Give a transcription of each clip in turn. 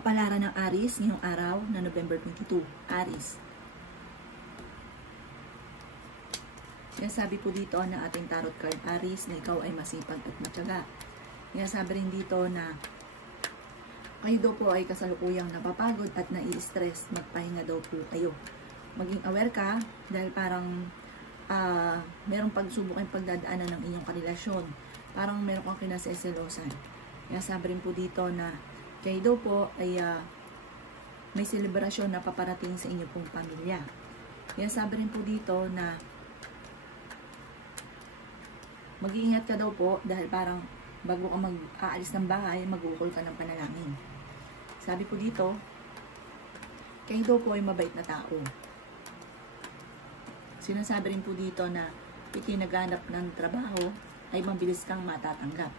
Kapalaran ng Aries ngayong araw na November 22. Aries. Sinasabi po dito ng ating tarot card Aries na ikaw ay masipag at matyaga. Sinasabi rin dito na kayo daw po ay kasalukuyang napapagod at nai-stress. Magpahinga daw po kayo. Maging aware ka dahil parang merong pagsubok ang pagdadaanan ng inyong karelasyon. Parang meron kang kinaseselosan. Sinasabi rin po dito na kayo daw po ay may selebrasyon na paparating sa inyo pong pamilya. Sinasabi rin po dito na mag-iingat ka daw po dahil parang bago ka mag-aalis ng bahay, mag-ukol ka ng panalangin. Sabi po dito, kayo daw po ay mabait na tao. Sinasabi rin po dito na itinaghanap ng trabaho ay mabilis kang matatanggap.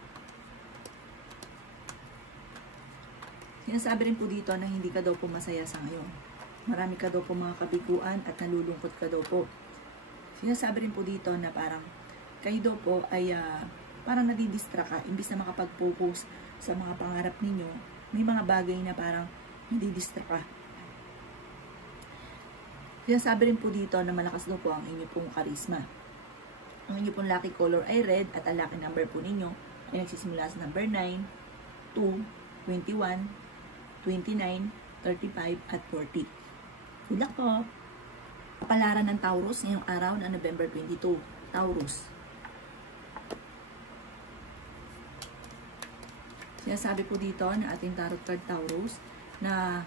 Sinasabi rin po dito na hindi ka daw po masaya sa ngayon. Marami ka daw po mga kabiguan at nalulungkot ka daw po. Sinasabi rin po dito na parang kayo daw po ay parang nadidistract ka. Imbis na makapag-focus sa mga pangarap ninyo, may mga bagay na parang nadidistract ka. Sinasabi rin po dito na malakas daw po ang inyo pong karisma. Ang inyo pong lucky color ay red at ang lucky number po ninyo ay nagsisimula sa number 9, 2, 21, 29, 35, at 40. Good luck po! Kapalaran ng Taurus ngayong araw na November 22. Taurus. Sinasabi po dito na ating tarot card Taurus na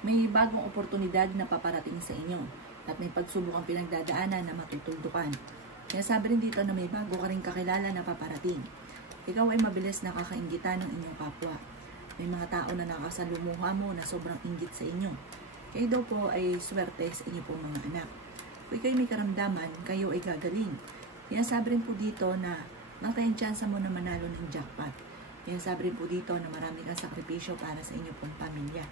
may bagong oportunidad na paparating sa inyo at may pagsubok ang pinagdadaanan na matutuldukan. Sinasabi rin dito na may bago ka rin kakilala na paparating. Ikaw ay mabilis nakakainggitan ng inyong kapwa. May mga tao na nakasalumuha mo na sobrang inggit sa inyo. Kayo daw po ay swerte sa inyo pong mga anak. Kung kayo may karamdaman, kayo ay gagaling. Sinasabi rin po dito na nakatayang tsansa mo na manalo ng jackpot. Sinasabi rin po dito na marami kang sakripisyo para sa inyo pong pamilya.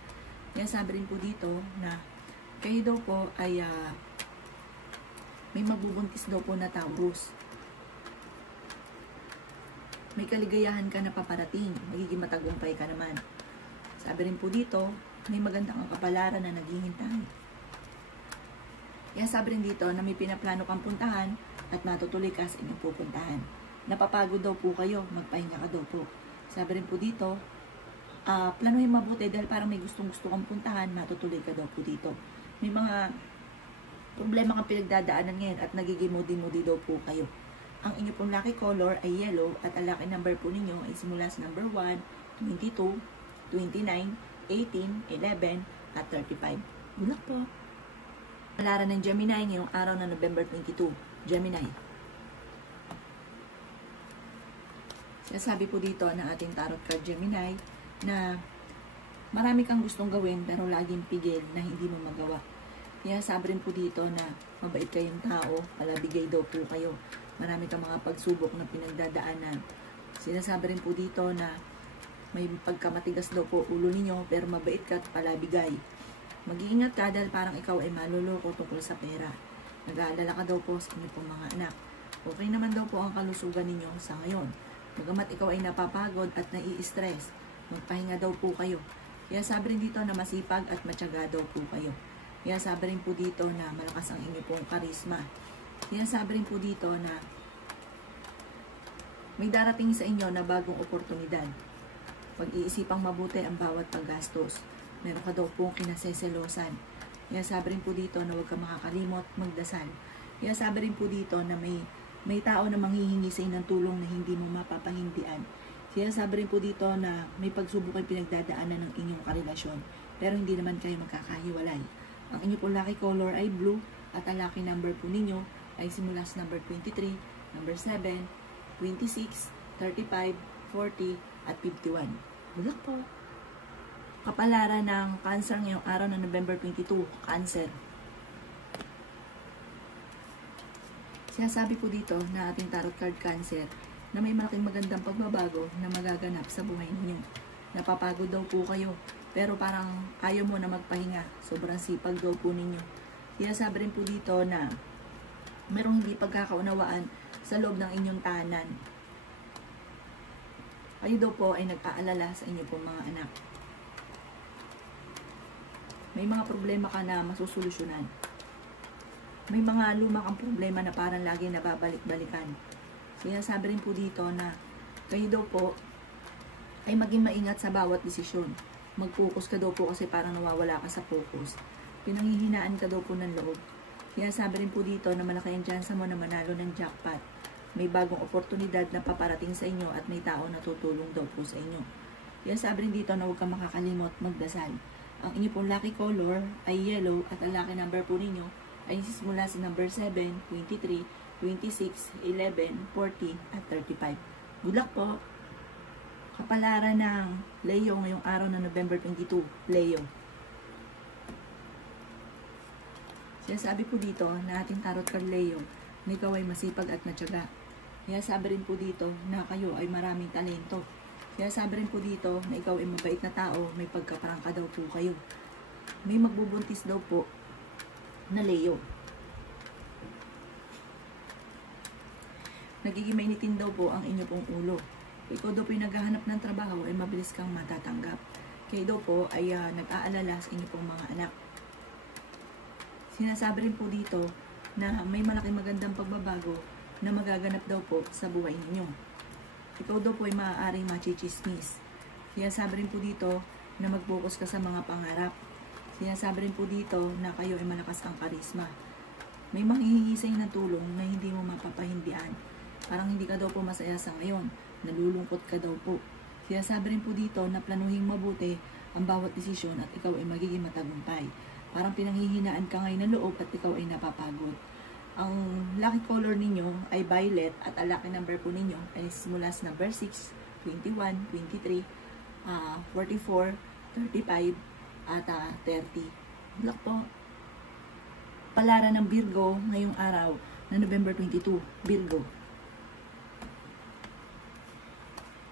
Sinasabi rin po dito na kayo daw po ay may magbubuntis daw po na Taurus. May kaligayahan ka na paparating, magiging matagumpay ka naman. Sabi rin po dito, may magandang kapalaran na naghihintay. Kaya sabi rin dito na may pinaplano kang puntahan at matutuloy ka sa inyong pupuntahan. Napapagod daw po kayo, magpahinga ka daw po. Sabi rin po dito, planuhin mabuti dahil parang may gustong-gusto kang puntahan, matutuloy ka daw po dito. May mga problema kang pinagdadaanan ngayon at nagiging moody-moody daw po kayo. Ang inyo pong lucky color ay yellow at ang lucky number po ninyo ay simula sa number 1, 22, 29, 18, 11, at 35. Good luck po! Kapalaran ng Gemini ngayong araw na November 22. Gemini. Sinasabi po dito ng ating tarot card Gemini na marami kang gustong gawin pero laging pigil na hindi mo magawa. Sinasabi rin po dito na mabait kayong tao, palabigay daw po kayo. Marami kang mga pagsubok na pinagdadaanan. Sinasabi rin po dito na may pagkamatigas daw po ulo ninyo pero mabait ka at palabigay. Mag-iingat ka dahil parang ikaw ay maluloko tungkol sa pera. Nag-aalala ka daw po sa inyo pong mga anak. Okay naman daw po ang kalusugan ninyo sa ngayon. Bagamat ikaw ay napapagod at nai-stress, magpahinga daw po kayo. Kaya sabi rin dito na masipag at matyaga daw po kayo. Kaya sabi rin po dito na malakas ang inyo pong karisma. Kaya sabi rin po dito na may darating sa inyo na bagong oportunidad. Pag-iisipang mabuti ang bawat paggastos. Meron ka daw pong kinaseselosan. Kaya sabi rin po dito na huwag ka makakalimot magdasal. Kaya sabi rin po dito na may tao na manghihingi sa inyo ng tulong na hindi mo mapapahindian. Kaya sabi rin po dito na may pagsubok ang pinagdadaanan ng inyong karelasyon. Pero hindi naman kayo magkakahiwalay. Ang inyo pong lucky color ay blue at ang lucky number po ninyo ay simula sa number 23, number 7, 26, 35, 40, at 51. Good luck po! Kapalaran ng Cancer ngayong araw na November 22, Cancer. Sinasabi po dito na ating tarot card Cancer na may malaking magandang pagbabago na magaganap sa buhay ninyo. Napapagod daw po kayo, pero parang ayaw mo na magpahinga. Sobrang sipag daw po ninyo. Kaya sabi rin po dito na merong hindi pagkakaunawaan sa loob ng inyong tahanan. Kayo daw po ay nag-aalala sa inyo pong mga anak. May mga problema ka na masusolusyonan. May mga luma kang problema na parang lagi nababalik-balikan. Sinasabi rin po dito na kayo daw po ay maging maingat sa bawat desisyon. Mag-focus ka daw po kasi parang nawawala ka sa focus. Pinanghihinaan ka daw po ng loob. Sinasabi rin po dito na malaki ang tsansa mo na manalo ng jackpot. May bagong oportunidad na paparating sa inyo at may tao na tutulong daw po sa inyo. Sinasabi rin dito na huwag kang makakalimot magdasal. Ang inyo pong lucky color ay yellow at ang lucky number po ninyo ay simula sa number 7, 23, 26, 11, 40, at 35. Good luck po! Kapalaran ng Leo ngayong araw na November 22, Leo. Sinasabi po dito na ating tarot card Leo na ikaw ay masipag at matyaga. Sinasabi rin po dito na kayo ay maraming talento. Sinasabi rin po dito na ikaw ay mabait na tao, may pagkaprangka daw po kayo. May magbubuntis daw po na Leo. Nagiging mainitin daw po ang inyo pong ulo. Ikaw daw po yung naghahanap ng trabaho ay mabilis kang matatanggap. Kayo daw po ay nag-aalala sa inyo pong mga anak. Sinasabi rin po dito na may malaking magandang pagbabago na magaganap daw po sa buhay ninyo. Ikaw daw po ay maaaring machichismis. Sinasabi rin po dito na mag-focus ka sa mga pangarap. Sinasabi rin po dito na kayo ay malakas ang karisma. May manghihingi sa ng tulong na hindi mo mapapahindian. Parang hindi ka daw po masaya sa ngayon. Nalulungkot ka daw po. Sinasabi rin po dito na planuhin mabuti ang bawat desisyon at ikaw ay magiging matagumpay. Parang pinanghihinaan ka ngayon ng loob at ikaw ay napapagod. Ang lucky color ninyo ay violet at ang lucky number po ninyo ay simula sa number 6, 21, 23, 44, 35, at 30. Good luck po. Palaran ng Virgo ngayong araw na November 22, Virgo.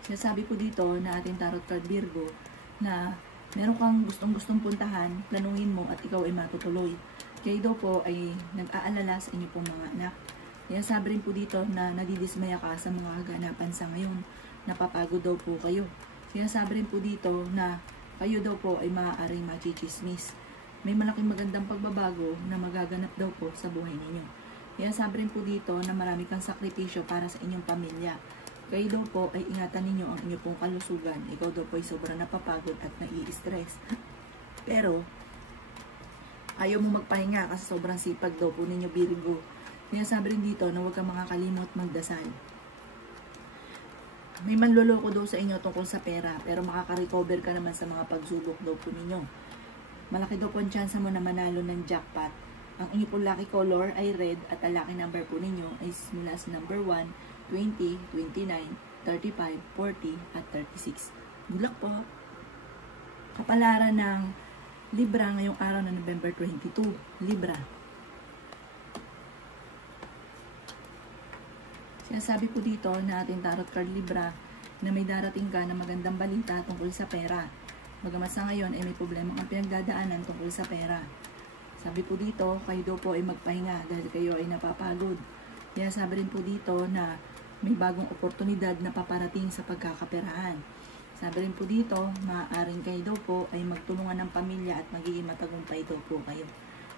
Sinasabi po dito na ating tarot card Virgo na meron kang gustong-gustong puntahan, planuhin mo at ikaw ay matutuloy. Kayo daw po ay nag-aalala sa inyo pong mga anak. Sinasabi rin po dito na nadidismaya ka sa mga kaganapan sa ngayon. Napapagod daw po kayo. Sinasabi rin po dito na kayo daw po ay maaaring machichismis. May malaking magandang pagbabago na magaganap daw po sa buhay ninyo. Sinasabi rin po dito na marami kang sakripisyo para sa inyong pamilya. Kayo daw po ay ingatan ninyo ang inyong pong kalusugan. Ikaw daw po ay sobrang napapagod at nai-stress. Pero, ayaw mo magpahinga kasi sobrang sipag daw po ninyo Virgo. Sinasabi rin dito na huwag kang makakalimot magdasal. May manloloko daw sa inyo tungkol sa pera, pero makaka-recover ka naman sa mga pagsubok daw po ninyo. Malaki daw po ang chance mo na manalo ng jackpot. Ang inyo po lucky color ay red at ang lucky number po ninyo ay mula sa number 1, 20, 29, 35, 40, at 36. Good luck po! Kapalaran ng Libra ngayong araw na November 22, Libra. Sinasabi po dito na ating tarot card Libra na may darating ka na magandang balita tungkol sa pera. Bagamat sa ngayon ay may problema kang pinagdadaanan tungkol sa pera. Sabi po dito, kayo daw po ay magpahinga dahil kayo ay napapagod. Sinasabi rin po dito na may bagong oportunidad na paparating sa pagkakaperahan. Sabi rin po dito, maaaring kayo daw po ay magtulungan ng pamilya at magiging matagumpay daw po kayo.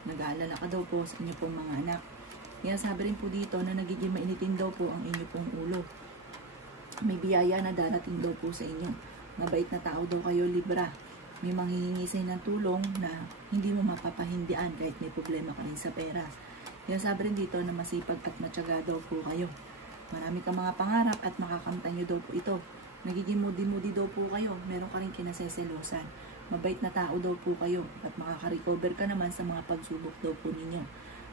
Nag-aalala ka daw po sa inyo pong mga anak. Kaya sabi rin po dito na nagiging mainitin daw po ang inyo pong ulo. May biyaya na darating daw po sa inyo. Mabait na tao daw kayo Libra. May manghihingi sa inyo ng tulong na hindi mo mapapahindian kahit may problema ka rin sa pera. Kaya sabi rin dito na masipag at matyaga daw po kayo. Marami kang mga pangarap at makakamtan nyo daw po ito. Nagiging moody-moody daw po kayo. Meron ka rin kinaseselosan. Mabait na tao daw po kayo at makaka-recover ka naman sa mga pagsubok daw po ninyo.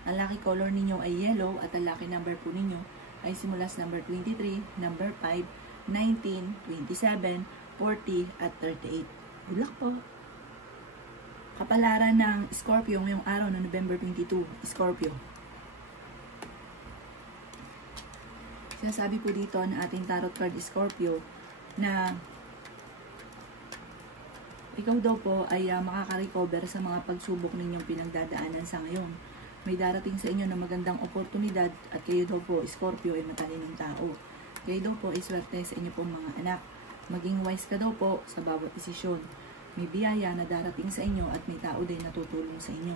Ang lucky color ninyo ay yellow at ang lucky number po ninyo ay simula sa number 23, number 5, 19, 27, 40, at 38. Good luck po! Kapalaran ng Scorpio ngayong araw na November 22, Scorpio. Sinasabi po dito na ating tarot card Scorpio na ikaw daw po ay makaka-recover sa mga pagsubok ninyong pinagdadaanan sa ngayon. May darating sa inyo na magandang oportunidad at kayo daw po, Scorpio, ay matalinong tao. Kayo daw po ay swerte sa inyo pong mga anak. Maging wise ka daw po sa bawat desisyon. may biyaya na darating sa inyo at may tao din na tutulong sa inyo.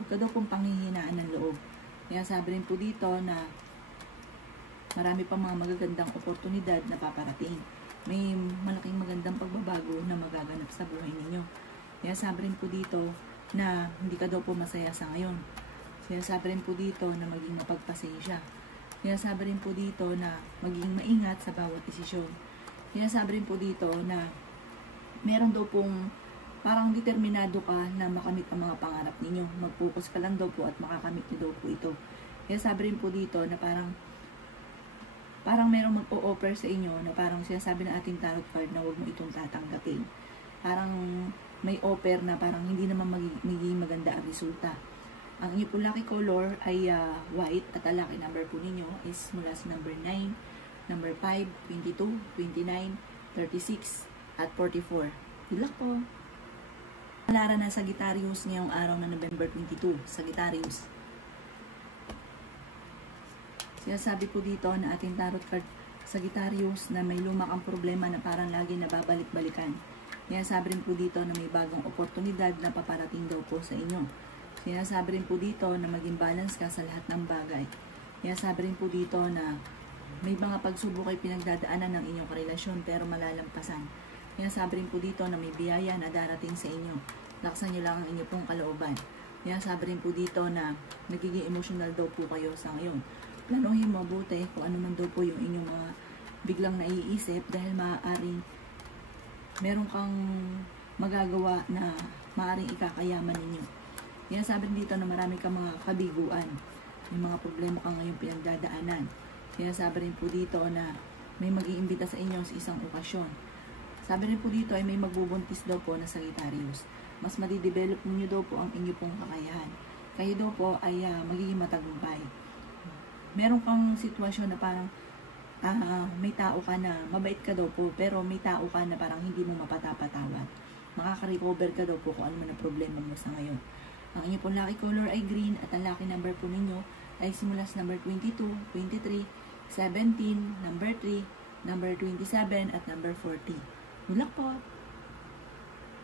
Huwag ka daw pong panghihinaan ng loob. Kaya sabi rin po dito na marami pang mga magagandang oportunidad na paparating. May malaking magandang pagbabago na magaganap sa buhay ninyo. Kaya sabi rin po dito na hindi ka daw po masaya sa ngayon. Kaya sabi rin po dito na maging mapagpasensya. Kaya sabi rin po dito na maging maingat sa bawat desisyon. Kaya sabi rin po dito na meron daw pong parang determinado ka na makamit ang mga pangarap ninyo. Mag-focus ka lang daw po at makakamit niyo daw po ito. Kaya sabi rin po dito na parang merong mag-o-offer sa inyo na parang sinasabi ng ating tarot card na huwag mo itong tatanggapin. Parang may offer na parang hindi naman magiging maganda ang resulta. Ang inyo po lucky color ay white at ang lucky number po ninyo is mula sa number 9, number 5, 22, 29, 36, at 44. Good luck po! Palara na Sagittarius ngayong araw na November 22. Sagittarius. Sinasabi po dito na ating tarot card Sagittarius na may lumakang problema na parang lagi nababalik-balikan. Sinasabi rin po dito na may bagong oportunidad na paparating daw po sa inyo. Sinasabi rin po dito na maging balance ka sa lahat ng bagay. Sinasabi rin po dito na may mga pagsubok ay pinagdadaanan ng inyong karelasyon pero malalampasan. Sinasabi rin po dito na may biyaya na darating sa inyo. Laksan nyo lang ang inyong pong kalooban. Sinasabi rin po dito na nagiging emotional daw po kayo sa ngayon. Planuhin mabuti kung ano man daw po yung inyong mga biglang naiisip dahil maaaring meron kang magagawa na maaaring ikakayaman ninyo. Sinasabi rin dito na marami kang mga kabiguan. May mga problema kang ngayong pinagdadaanan. Sinasabi rin po dito na may mag-iimbita sa inyo sa isang okasyon. Sabi rin po dito ay may magbubuntis daw po na Sagittarius. Mas madidevelop niyo daw po ang inyo pong kakayahan. Kayo daw po ay magiging matagumpay. Meron kang sitwasyon na parang may tao ka na, mabait ka daw po, pero may tao ka na parang hindi mo mapatapatawad. Makaka-recover ka daw po kung ano man ang problema mo sa ngayon. Ang inyo pong lucky color ay green at ang lucky number po ninyo ay simula sa number 22, 23, 17, number 3, number 27 at number 40. Good luck po!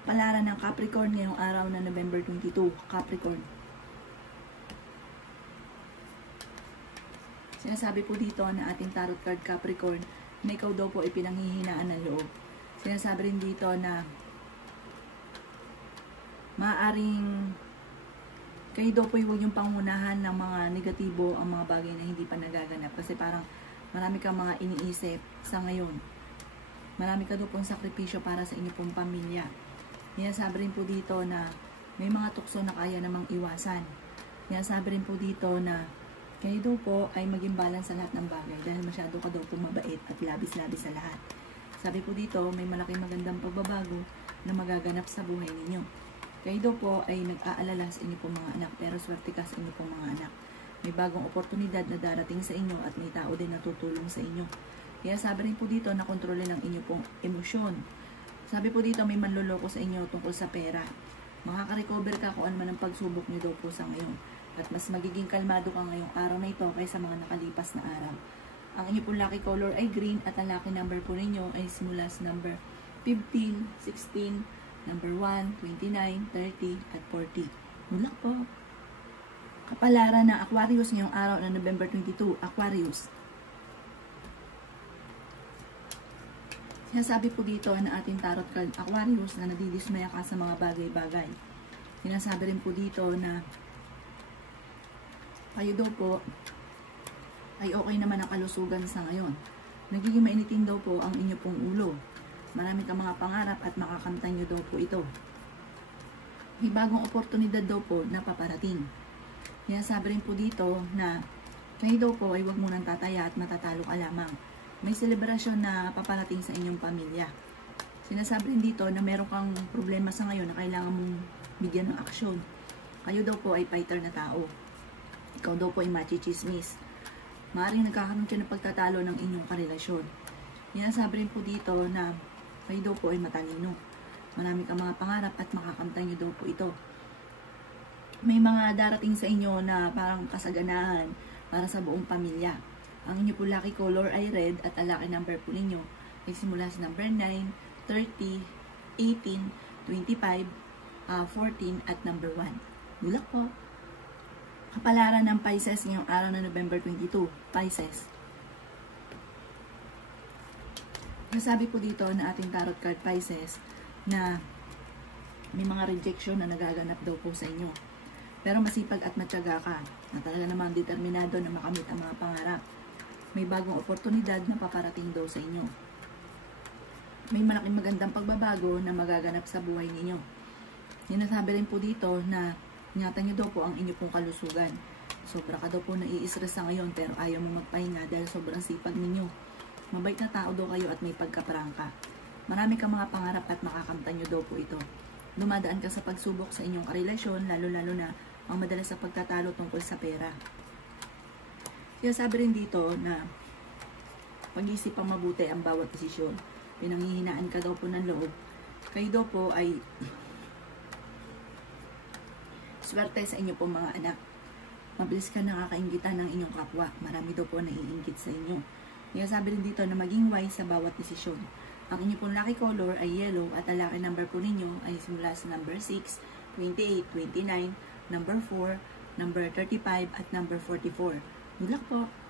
Palara ng Capricorn ngayong araw na November 22. Capricorn. Sinasabi po dito na ating tarot card Capricorn na ikaw daw po ay pinanghihinaan ng loob. Sinasabi rin dito na maaaring kayo daw po huwag yung pangunahan ng mga negatibo ang mga bagay na hindi pa nagaganap. Kasi parang marami kang mga iniisip sa ngayon. Marami ka daw pong sakripisyo para sa inyo pong pamilya. Sinasabi rin po dito na may mga tukso na kaya namang iwasan. Sinasabi rin po dito na kayo daw po ay maging balance sa lahat ng bagay dahil masyado ka daw po mabait at labis-labis sa lahat. Sabi po dito, may malaking magandang pagbabago na magaganap sa buhay ninyo. Kayo daw po ay nag-aalala sa inyo pong mga anak pero swerte ka sa inyo pong mga anak. May bagong oportunidad na darating sa inyo at may tao din na tutulong sa inyo. Kaya sabi rin po dito na kontrolin ang inyo pong emosyon. Sabi po dito may manloloko sa inyo tungkol sa pera. Makaka-recover ka kung ano man ang pagsubok nyo daw po sa ngayon. At mas magiging kalmado ka ngayong araw na ito kaysa mga nakalipas na araw. Ang inyo pong lucky color ay green at ang lucky number po ninyo ay simula sa number 15, 16, number 1, 29, 30, at 40. Good luck po! Kapalaran ng Aquarius ngayong araw na November 22. Aquarius. Sinasabi po dito na ating tarot card Aquarius na nadidismaya ka sa mga bagay-bagay. Sinasabi rin po dito na kayo daw po ay okay naman ang kalusugan sa ngayon. Nagiging mainitin daw po ang inyo pong ulo. Marami kang mga pangarap at makakamtan nyo daw po ito. May bagong oportunidad daw po na paparating. Sinasabi rin po dito na kayo daw po ay huwag munang tataya at matatalo ka lamang. May selebrasyon na paparating sa inyong pamilya. Sinasabi rin dito na meron kang problema sa ngayon na kailangan mong bigyan ng aksyon. Kayo daw po ay fighter na tao. Ikaw daw po ay machichismis. Maaaring nagkakaroon siya ng pagtatalo ng inyong karelasyon. Sinasabi rin po dito na kayo daw po ay matalino. Marami kang mga pangarap at makakamtan nyo daw po ito. May mga darating sa inyo na parang kasaganahan para sa buong pamilya. Ang inyo po lucky color ay red at ang lucky number po ninyo ay simula sa number 9, 30, 18, 25, 14, at number 1. Good luck po. Kapalaran ng Pisces ngayong araw na November 22. Pisces. Nasabi po dito na ating tarot card Pisces na may mga rejection na nagaganap daw po sa inyo. Pero masipag at matyaga ka na talaga namang determinado na makamit ang mga pangarap. May bagong oportunidad na paparating daw sa inyo. May malaking magandang pagbabago na magaganap sa buhay ninyo. Sinasabi rin po dito na ingatan nyo daw po ang inyo pong kalusugan. Sobra ka daw po nai-stress sa ngayon pero ayaw mo magpahinga dahil sobrang sipag ninyo. Mabait na tao daw kayo at may pagkaprangka. Marami kang mga pangarap at makakamtan nyo daw po ito. Dumadaan ka sa pagsubok sa inyong karelasyon, lalo-lalo na ang madalas sa pagtatalo tungkol sa pera. Kaya sabi rin dito na pag-isip pang mabuti ang bawat desisyon. Pinanghihinaan ka daw po ng loob. Kayo daw po ay swerte sa inyo po mga anak. Mabilis ka nakakaingitan ng inyong kapwa. Marami daw po naiinggit sa inyo. Kaya sabi rin dito na maging wise sa bawat desisyon. Ang inyo pong lucky color ay yellow at ang lucky number po ninyo ay simula sa number 6, 28, 29, number 4, number 35 at number 44. Good luck po!